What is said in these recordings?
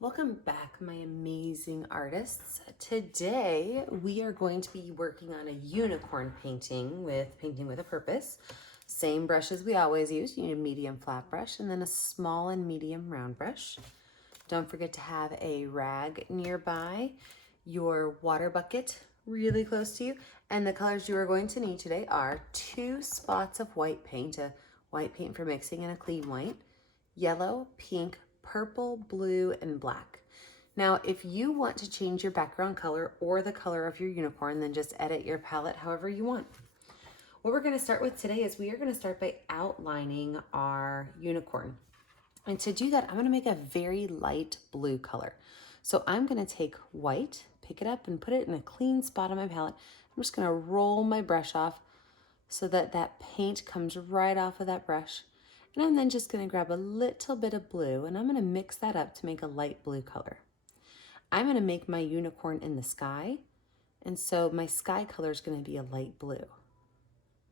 Welcome back, my amazing artists. Today we are going to be working on a unicorn painting with Painting with a Purpose. Same brush as we always use. You need a medium flat brush and then a small and medium round brush. Don't forget to have a rag nearby, your water bucket really close to you, and the colors you are going to need today are 2 spots of white paint, a white paint for mixing and a clean white, yellow, pink, purple, blue, and black. Now, if you want to change your background color or the color of your unicorn, then just edit your palette however you want. What we're going to start with today is we are going to start by outlining our unicorn. And to do that, I'm going to make a very light blue color. So I'm going to take white, pick it up and put it in a clean spot on my palette. I'm just going to roll my brush off so that that paint comes right off of that brush. And I'm then just going to grab a little bit of blue and I'm going to mix that up to make a light blue color. I'm going to make my unicorn in the sky, and so my sky color is going to be a light blue.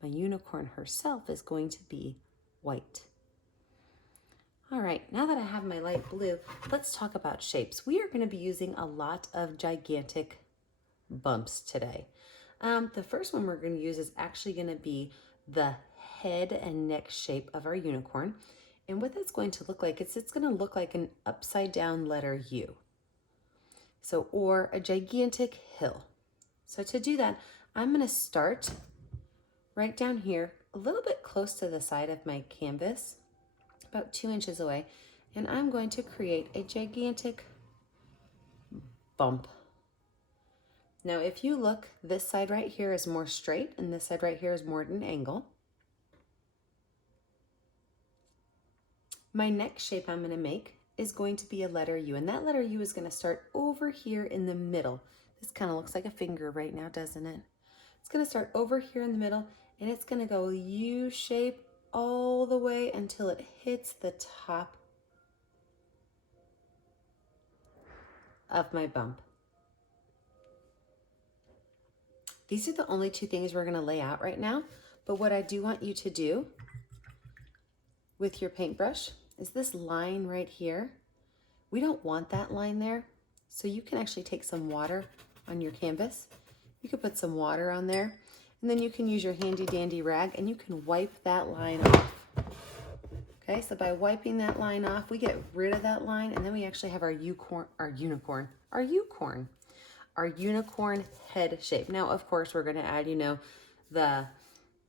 My unicorn herself is going to be white. All right, now that I have my light blue, let's talk about shapes. We are going to be using a lot of gigantic bumps today. The first one we're going to use is actually going to be the head and neck shape of our unicorn. And what that's going to look like is it's going to look like an upside down letter U. So, or a gigantic hill. So to do that, I'm going to start right down here, a little bit close to the side of my canvas, about 2 inches away, and I'm going to create a gigantic bump. Now, if you look, this side right here is more straight, and this side right here is more at an angle. My next shape I'm going to make is going to be a letter U, and that letter U is going to start over here in the middle. This kind of looks like a finger right now, doesn't it? It's going to start over here in the middle, and it's going to go U shape all the way until it hits the top of my bump. These are the only 2 things we're going to lay out right now, but what I do want you to do with your paintbrush is this line right here. We don't want that line there, so you can actually take some water on your canvas. You could put some water on there, and then you can use your handy dandy rag and you can wipe that line off. Okay, so by wiping that line off, we get rid of that line, and then we actually have our unicorn head shape. Now, of course, we're going to add,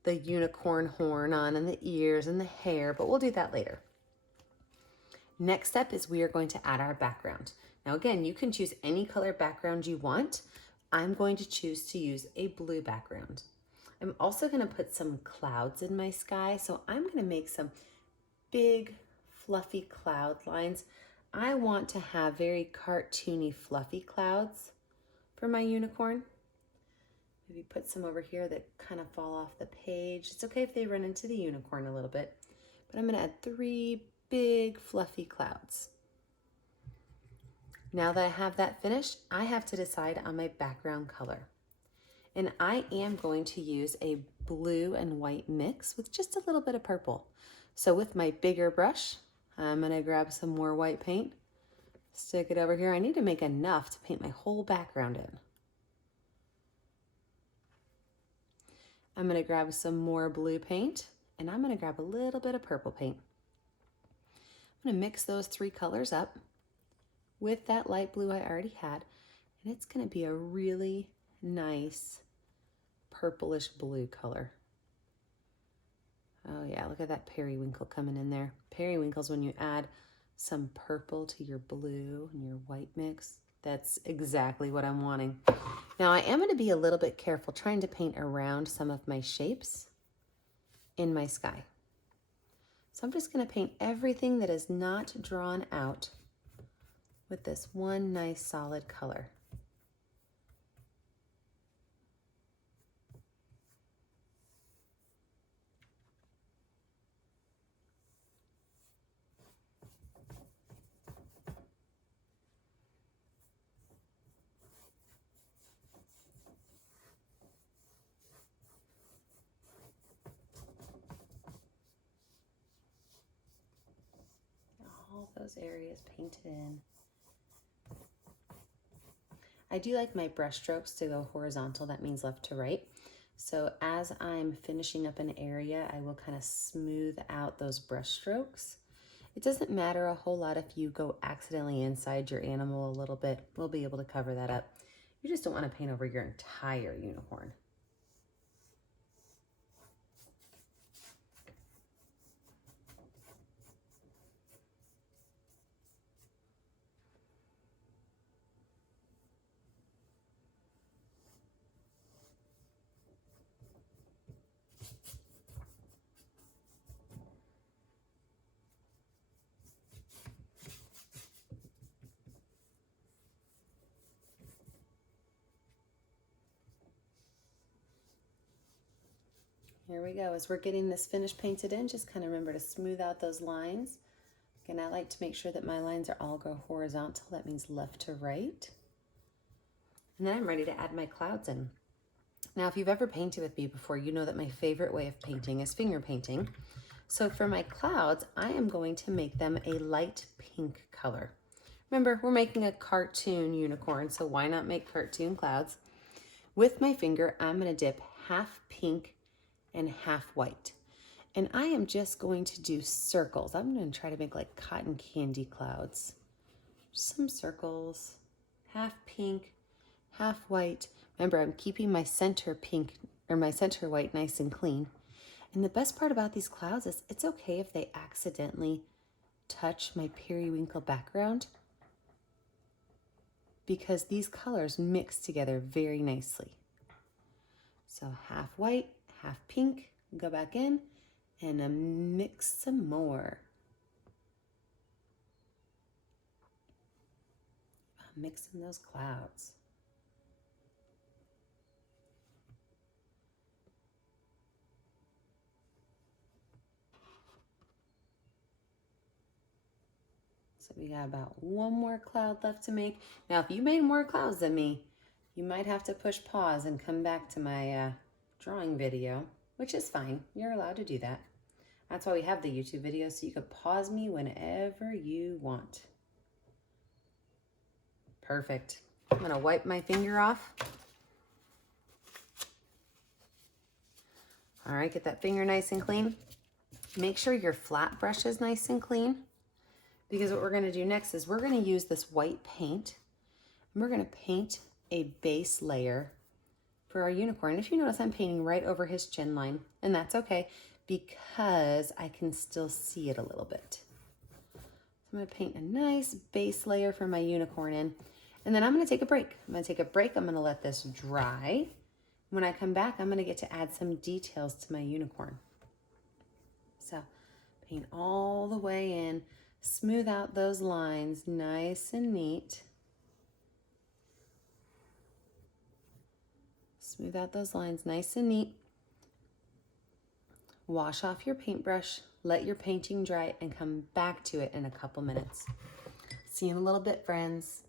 the unicorn horn on and the ears and the hair, but we'll do that later. Next step is we are going to add our background. Now again, you can choose any color background you want. I'm going to choose to use a blue background. I'm also going to put some clouds in my sky, so I'm going to make some big fluffy cloud lines. I want to have very cartoony fluffy clouds for my unicorn. Maybe put some over here that kind of fall off the page. It's okay if they run into the unicorn a little bit, but I'm going to add 3 big fluffy clouds. Now that I have that finished, I have to decide on my background color. And I am going to use a blue and white mix with just a little bit of purple. So with my bigger brush, I'm going to grab some more white paint, stick it over here. I need to make enough to paint my whole background in. I'm going to grab some more blue paint, and I'm going to grab a little bit of purple paint. I'm going to mix those 3 colors up with that light blue I already had, and it's going to be a really nice purplish blue color. Oh yeah, look at that periwinkle coming in there. Periwinkles, when you add some purple to your blue and your white mix, that's exactly what I'm wanting. Now I am going to be a little bit careful trying to paint around some of my shapes in my sky. So I'm just going to paint everything that is not drawn out with this one nice solid color. All those areas painted in. I do like my brush strokes to go horizontal. That means left to right. So as I'm finishing up an area, I will kind of smooth out those brush strokes. It doesn't matter a whole lot if you go accidentally inside your animal a little bit. We'll be able to cover that up. You just don't want to paint over your entire unicorn. Here we go. As we're getting this finish painted in, just kind of remember to smooth out those lines. Again, I like to make sure that my lines are all go horizontal. That means left to right. And then I'm ready to add my clouds in. Now, if you've ever painted with me before, you know that my favorite way of painting is finger painting. So for my clouds, I am going to make them a light pink color. Remember, we're making a cartoon unicorn, so why not make cartoon clouds? With my finger, I'm going to dip half pink and half white. And I am just going to do circles. I'm going to try to make like cotton candy clouds. Some circles, half pink, half white. Remember, I'm keeping my center pink or my center white nice and clean. And the best part about these clouds is it's okay if they accidentally touch my periwinkle background, because these colors mix together very nicely. So half white, half pink, go back in and mix some more. I'm mixing those clouds. So we got about one more cloud left to make. Now, if you made more clouds than me, you might have to push pause and come back to my drawing video, which is fine. You're allowed to do that. That's why we have the YouTube video, so you can pause me whenever you want. Perfect. I'm gonna wipe my finger off. All right, get that finger nice and clean. Make sure your flat brush is nice and clean, because what we're gonna do next is we're gonna use this white paint and we're gonna paint a base layer for our unicorn. If you notice, I'm painting right over his chin line, and that's okay because I can still see it a little bit. So I'm gonna paint a nice base layer for my unicorn in, and then I'm gonna take a break. I'm gonna let this dry. When I come back, I'm gonna get to add some details to my unicorn. So paint all the way in, smooth out those lines nice and neat. Smooth out those lines nice and neat. Wash off your paintbrush, let your painting dry, and come back to it in a couple minutes. See you in a little bit, friends.